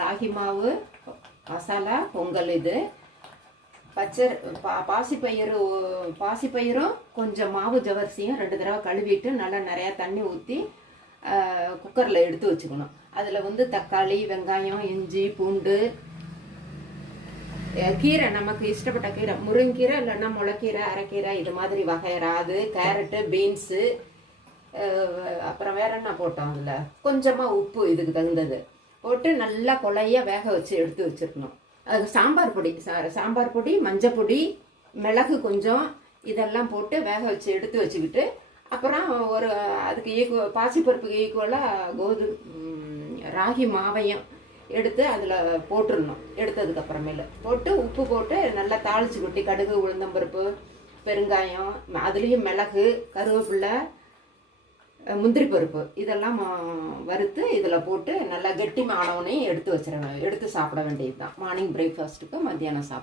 ராகி மாவு மசாலா பொங்கல். இது பச்சை பாசிப்பயிரும் கொஞ்சம் மாவு ஜவரிசியும் 2 தடவை கழுவிட்டு நல்லா நிறையா தண்ணி ஊற்றி குக்கரில் எடுத்து வச்சுக்கணும். அதில் வந்து தக்காளி, வெங்காயம், இஞ்சி, பூண்டு, கீரை, நமக்கு இஷ்டப்பட்ட கீரை, முருங்கீரை இல்லைன்னா முளைக்கீரை, அரைக்கீரை, இது மாதிரி வகையறா, அது கேரட்டு, பீன்ஸு, அப்புறம் வேற என்ன போட்டோம், அதில் கொஞ்சமாக உப்பு இதுக்கு தகுந்தது போட்டு நல்லா கொலைய வேக வச்சு எடுத்து வச்சுருக்கணும். அதுக்கு சாம்பார் பொடி, மஞ்சள் பொடி, மிளகு கொஞ்சம், இதெல்லாம் போட்டு வேக வச்சு எடுத்து வச்சுக்கிட்டு அப்புறம் ஒரு அதுக்கு பாசிப்பருப்புக்கு ஈக்குவலாக ராகி மாவையும் எடுத்து அதில் போட்டுடணும். எடுத்ததுக்கப்புறமேல போட்டு உப்பு போட்டு நல்லா தாளிச்சு கொட்டி கடுகு, உளுந்தம்பருப்பு, பெருங்காயம், அதுலேயும் மிளகு, கருவேப்பிலை, முந்திரி பருப்பு இதெல்லாம் வறுத்து இதில் போட்டு நல்லா கெட்டி மானவனையும் எடுத்து சாப்பிட வேண்டியது தான். மார்னிங் பிரேக்ஃபாஸ்ட்டுக்கு, மத்தியானம் சாப்பிட.